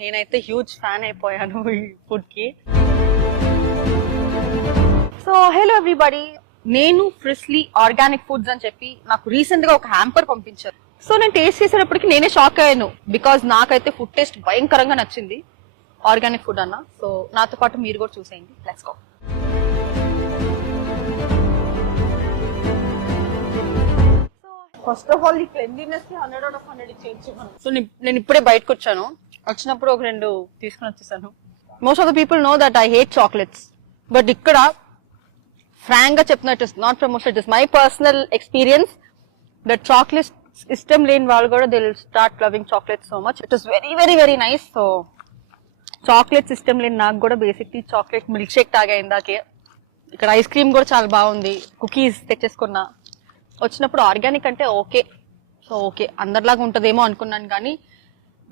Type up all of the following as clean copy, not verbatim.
నేనైతే huge fan అయిపోయాను ఈ ఫుడ్ కి. సో హలో ఎవ్రీబడి, నేను ఫ్రిస్లీ ఆర్గానిక్ ఫుడ్స్ అని చెప్పి నాకు రీసెంట్ గా ఒక హ్యాంపర్ పంపించారు. సో నేను టేస్ట్ చేసేటప్పటికి నేనే షాక్ అయ్యాను, బికాజ్ నాకైతే ఫుడ్ టేస్ట్ భయంకరంగా నచ్చింది. ఆర్గానిక్ ఫుడ్ అన్న. సో నాతో పాటు మీరు కూడా చూసేయండి. Let's go. First of all ఈ క్లెన్లీనెస్ కి 100 out of 100 ఇచ్చేయచ్చు మనం. సో నేను ఇప్పుడే బయటకు వచ్చాను. వచ్చినప్పుడు ఒక 2 తీసుకుని వచ్చేసాను. Most of the people know that I hate chocolates, but ఇక్కడ ఫ్రాంక్ గా చెప్తున్నట్టు not promotion, it is my personal experience that chocolates ఇష్టం లేని వాళ్ళు కూడా they will start loving chocolates so much. It is very very very nice. So chocolates ఇష్టం లేని నాకు కూడా బేసిక్లీ చాక్లెట్ మిల్క్ షేక్ తాగా ఇందాకే. ఇక్కడ ఐస్ క్రీమ్ కూడా చాలా బాగుంది. కుకీస్ తెచ్చేసుకున్నా. వచ్చినప్పుడు ఆర్గానిక్ అంటే ఓకే, సో ఓకే అందరిలాగా ఉంటదేమో అనుకున్నాను, కానీ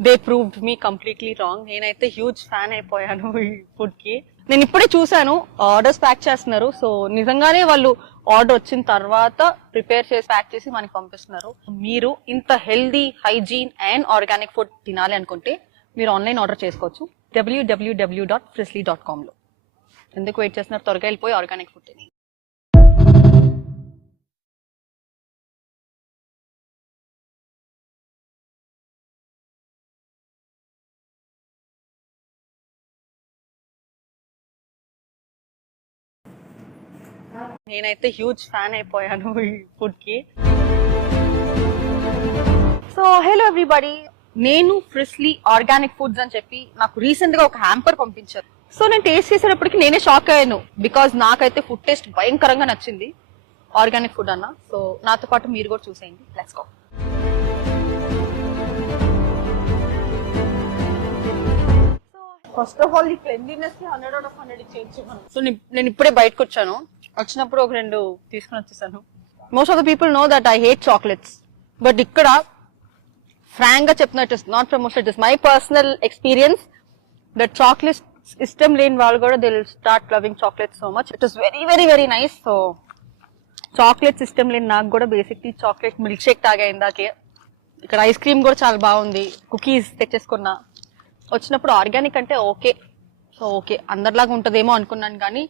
they proved me completely wrong. నేనైతే హ్యూజ్ ఫ్యాన్ అయిపోయాను ఈ ఫుడ్ కి. నేను ఇప్పుడే చూసాను ఆర్డర్స్ ప్యాక్ చేస్తున్నారు. సో నిజంగానే వాళ్ళు ఆర్డర్ వచ్చిన తర్వాత ప్రిపేర్ చేసి ప్యాక్ చేసి మనకి పంపిస్తున్నారు. మీరు ఇంత healthy, hygiene and organic food తినాలి అనుకుంటే మీరు ఆన్లైన్ ఆర్డర్ చేసుకోవచ్చు www.frizzly.com లో. ఎందుకు వెయిట్ చేస్తున్నారు? త్వరగా వెళ్ళిపోయి ఆర్గానిక్ ఫుడ్ తిని. నేనైతే హ్యూజ్ ఫ్యాన్ అయిపోయాను ఈ ఫుడ్ కి. సో హలో ఎవ్రీబడి, నేను ఫ్రిస్లీ ఆర్గానిక్ ఫుడ్స్ అని చెప్పి నాకు రీసెంట్ గా ఒక హ్యాంపర్ పంపించారు. సో నేను టేస్ట్ చేసేటప్పటికి నేనే షాక్ అయ్యాను, బికాజ్ నాకైతే ఫుడ్ టేస్ట్ భయంకరంగా నచ్చింది. ఆర్గానిక్ ఫుడ్ అన్న. సో నాతో పాటు మీరు కూడా చూసేయండి. Let's go. First of all ఈ క్లెన్లీనెస్ కి 100 out of 100 ఇచ్చేయచ్చు మనం. సో నేను ఇప్పుడే బయటకు వచ్చాను. వచ్చినప్పుడు ఒక 2 తీసుకుని వచ్చేసాను. Most of the people know that I hate chocolates, but ఇక్కడ ఫ్రాంక్ గా చెప్తున్నట్టు not promotion, it is my personal experience that chocolates ఇష్టం లేని వాళ్ళు కూడా they will start loving chocolates so much. It is very very very nice. So chocolates ఇష్టం లేని నాకు కూడా బేసిక్లీ చాక్లెట్ మిల్క్ షేక్ తాగా ఇందాకే. ఇక్కడ ఐస్ క్రీమ్ కూడా చాలా బాగుంది. కుకీస్ తెచ్చేసుకున్నా. వచ్చినప్పుడు ఆర్గానిక్ అంటే ఓకే, సో ఓకే అందరిలాగా ఉంటదేమో అనుకున్నాను, కానీ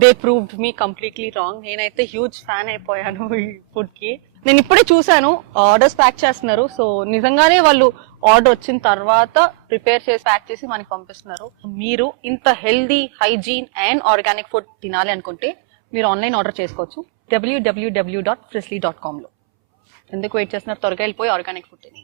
they proved me completely wrong. నేనైతే హ్యూజ్ ఫ్యాన్ అయిపోయాను ఈ ఫుడ్ కి. నేను ఇప్పుడే చూసాను ఆర్డర్స్ ప్యాక్ చేస్తున్నారు. సో నిజంగానే వాళ్ళు ఆర్డర్ వచ్చిన తర్వాత ప్రిపేర్ చేసి ప్యాక్ చేసి మనకి పంపిస్తున్నారు. మీరు ఇంత healthy, hygiene and organic food తినాలి అనుకుంటే మీరు ఆన్లైన్ ఆర్డర్ చేసుకోవచ్చు www.frizzly.com లో. ఎందుకు వెయిట్ చేస్తున్నారు? త్వరగా వెళ్ళిపోయి ఆర్గానిక్ ఫుడ్ తిని.